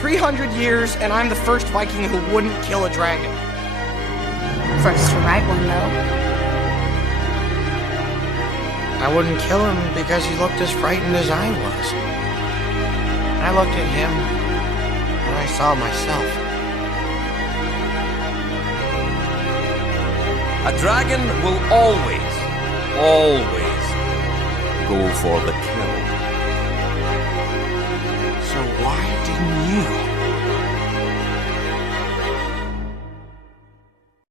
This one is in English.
300 years, and I'm the first Viking who wouldn't kill a dragon. First to ride one, though. I wouldn't kill him because he looked as frightened as I was. I looked at him, and I saw myself. A dragon will always go for the kill. So why didn't you?